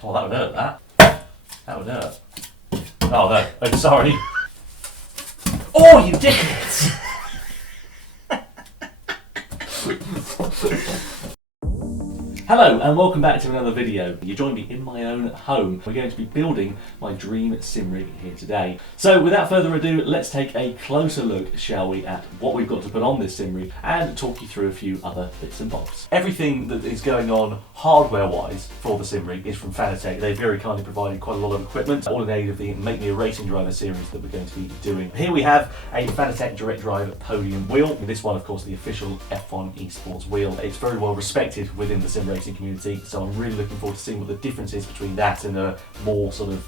Oh, that would hurt, that. That would hurt. Oh, no. I'm sorry. Oh, you dickheads! Hello and welcome back to another video. You join me in my own home. We're going to be building my dream sim rig here today. So without further ado, let's take a closer look, shall we, at what we've got to put on this sim rig and talk you through a few other bits and bobs. Everything that is going on hardware-wise for the sim rig is from Fanatec. They very kindly provided quite a lot of equipment, all in aid of the Make Me a Racing Driver series that we're going to be doing. Here we have a Fanatec direct drive PODIUM wheel. This one, of course, the official F1 esports wheel. It's very well respected within the sim racing community, so I'm really looking forward to seeing what the difference is between that and a more sort of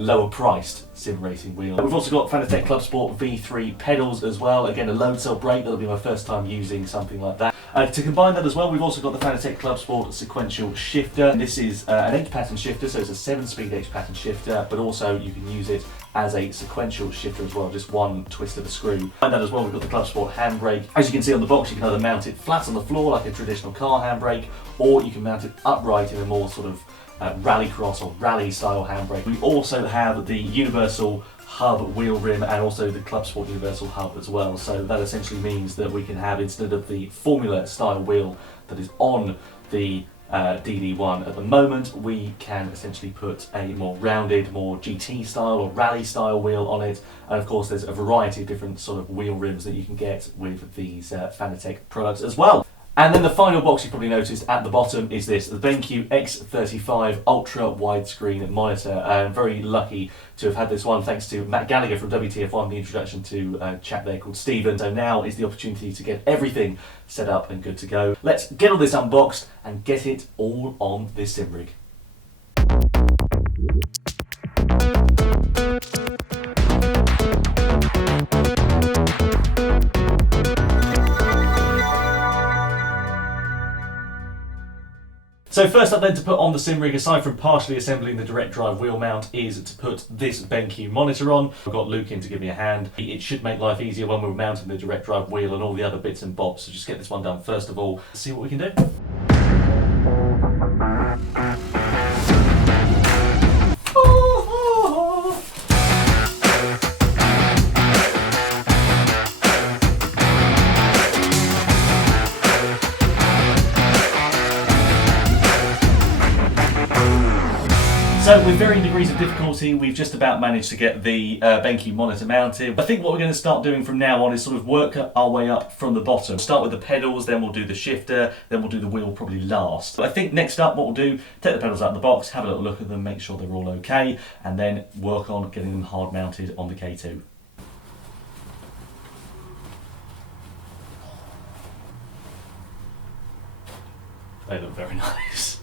lower priced sim racing wheel. We've also got Fanatec CLUBSPORT V3 pedals as well. Again, a load cell brake. That'll be my first time using something like that. To combine that as well, we've also got the Fanatec CLUBSPORT sequential shifter. This is an 8-pattern shifter, so it's a 7-speed 8-pattern shifter, but also you can use it as a sequential shifter as well, just one twist of the screw. Behind that as well, we've got the CLUBSPORT handbrake. As you can see on the box, you can either mount it flat on the floor like a traditional car handbrake, or you can mount it upright in a more sort of rallycross or rally style handbrake. We also have the universal hub wheel rim and also the CLUBSPORT universal hub as well. So that essentially means that we can have, instead of the formula style wheel that is on the DD1 at the moment, we can essentially put a more rounded, more GT style or rally style wheel on it. And of course there's a variety of different sort of wheel rims that you can get with these Fanatec products as well. And then the final box you probably noticed at the bottom is this, the BenQ X35 Ultra Widescreen Monitor. I'm very lucky to have had this one thanks to Matt Gallagher from WTF1, the introduction to a chap there called Stephen. So now is the opportunity to get everything set up and good to go. Let's get all this unboxed and get it all on this sim rig. So first up then to put on the sim rig, aside from partially assembling the direct drive wheel mount, is to put this BenQ monitor on. I've got Luke in to give me a hand. It should make life easier when we're mounting the direct drive wheel and all the other bits and bobs. So just get this one done first of all, see what we can do. So with varying degrees of difficulty, we've just about managed to get the BenQ monitor mounted. I think what we're going to start doing from now on is sort of work our way up from the bottom. Start with the pedals, then we'll do the shifter, then we'll do the wheel probably last. But I think next up what we'll do, take the pedals out of the box, have a little look at them, make sure they're all okay, and then work on getting them hard mounted on the K2. They look very nice.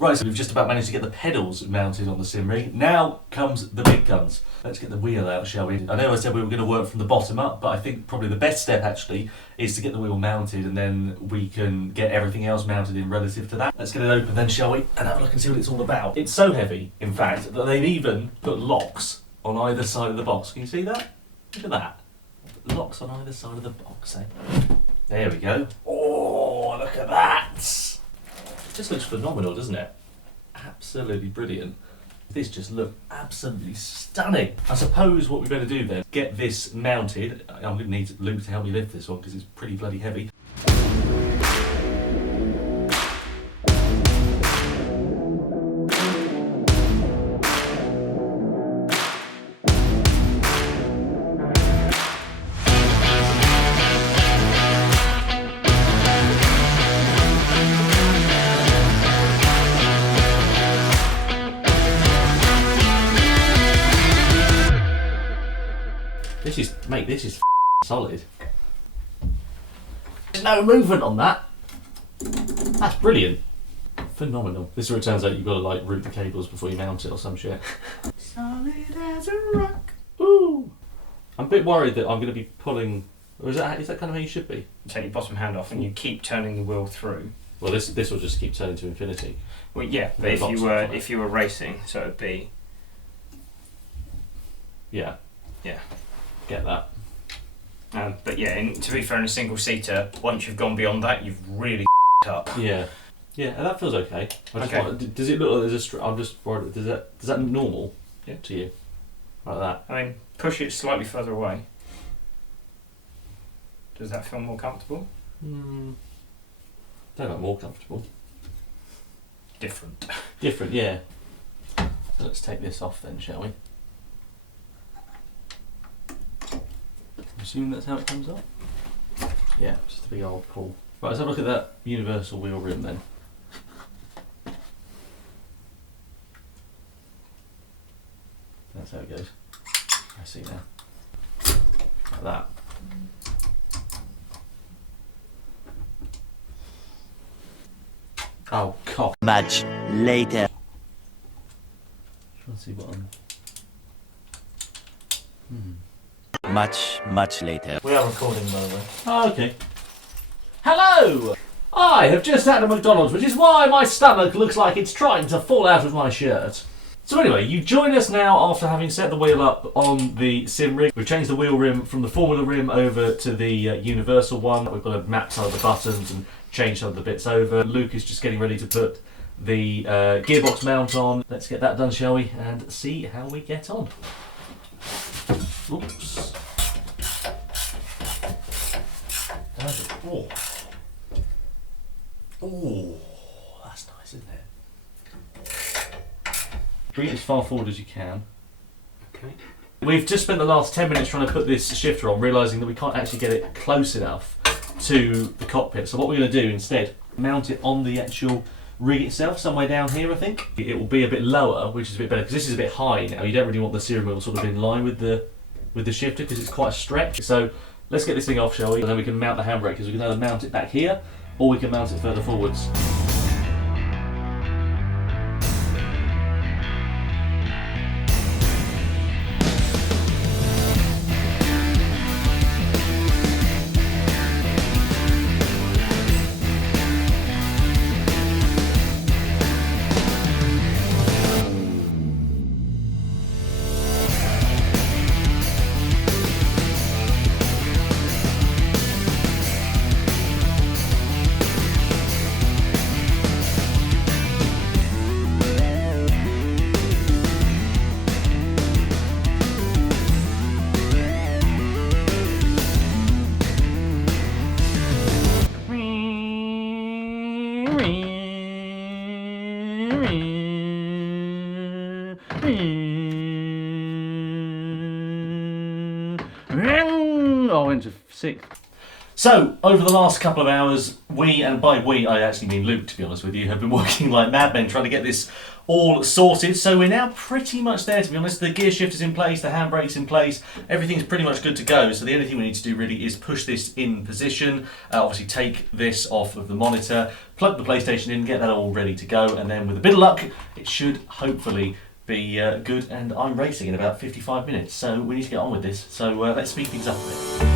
Right, so we've just about managed to get the pedals mounted on the sim rig. Now comes the big guns. Let's get the wheel out, shall we? I know I said we were going to work from the bottom up, but I think probably the best step actually is to get the wheel mounted and then we can get everything else mounted in relative to that. Let's get it open then, shall we? And have a look and see what it's all about. It's so heavy, in fact, that they've even put locks on either side of the box. Can you see that? Look at that. Locks on either side of the box, eh? There we go. Oh, look at that! Just looks phenomenal, doesn't it? Absolutely brilliant. This just looked absolutely stunning. I suppose what we better do then, get this mounted. I'm going to need Luke to help me lift this one because it's pretty bloody heavy. this is, mate, this is solid. There's no movement on that. That's brilliant. Phenomenal. This is where it turns out you've got to like route the cables before you mount it or some shit. Solid as a rock. Ooh. I'm a bit worried that I'm going to be pulling. Or is that kind of how you should be? Take your bottom hand off and you keep turning the wheel through. Well, this will just keep turning to infinity. Well, yeah, but if you were racing, so it'd be. Yeah. Yeah. Get that. But yeah, to be fair, in a single seater, once you've gone beyond that, you've really up. Yeah. Yeah, and that feels okay. Okay. Does it look like there's a? I'm just worried. Does that normal? Yeah. To you, like that? I mean, push it slightly further away. Does that feel more comfortable? Don't know, more comfortable. Different. Different, yeah. So let's take this off then, shall we? I assume that's how it comes up. Yeah, just a big old pull. Right, let's have a look at that universal wheel rim then. That's how it goes. I see now. Like that. Oh, cock. Much later. Trying to see what I'm. Much later. We are recording, by the way. Oh, okay. Hello! I have just had a McDonald's, which is why my stomach looks like it's trying to fall out of my shirt. So anyway, you join us now after having set the wheel up on the sim rig. We've changed the wheel rim from the Formula rim over to the universal one. We've got to map some of the buttons and change some of the bits over. Luke is just getting ready to put the gearbox mount on. Let's get that done, shall we? And see how we get on. Oops. Oh. Oh, that's nice, isn't it? Bring it as far forward as you can. Okay. We've just spent the last 10 minutes trying to put this shifter on, realising that we can't actually get it close enough to the cockpit. So what we're going to do instead, mount it on the actual rig itself, somewhere down here I think. It will be a bit lower, which is a bit better, because this is a bit high now. You don't really want the steering wheel sort of in line with the shifter, because it's quite a stretch. So let's get this thing off, shall we? And then we can mount the handbrake, because we can either mount it back here, or we can mount it further forwards. Oh, into 6. So, over the last couple of hours, we, and by we I actually mean Luke to be honest with you, have been working like madmen trying to get this all sorted. So we're now pretty much there, to be honest. The gear shifter's in place, the handbrake's in place, everything's pretty much good to go. So the only thing we need to do really is push this in position, obviously take this off of the monitor, plug the PlayStation in, get that all ready to go, and then with a bit of luck, it should hopefully be good, and I'm racing in about 55 minutes. So we need to get on with this. So let's speed things up a bit.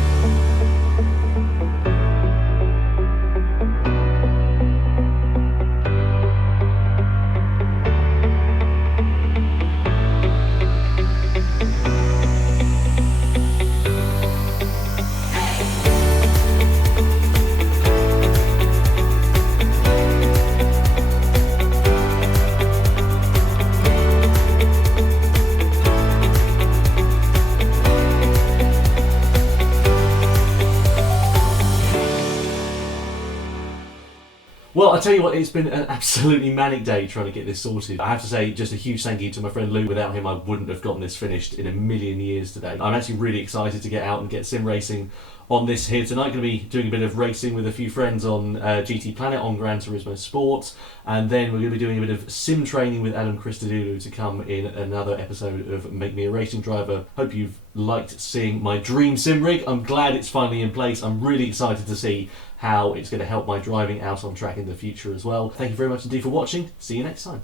Well, I tell you what, it's been an absolutely manic day trying to get this sorted. I have to say, just a huge thank you to my friend Luke. Without him, I wouldn't have gotten this finished in a million years today. I'm actually really excited to get out and get sim racing on this here tonight. Going to be doing a bit of racing with a few friends on GT Planet, on Gran Turismo Sport, and then we're going to be doing a bit of sim training with Adam Christodoulou to come in another episode of Make Me a Racing Driver. Hope you've liked seeing my dream sim rig. I'm glad it's finally in place. I'm really excited to see how it's going to help my driving out on track in the future as well. Thank you very much indeed for watching. See you next time.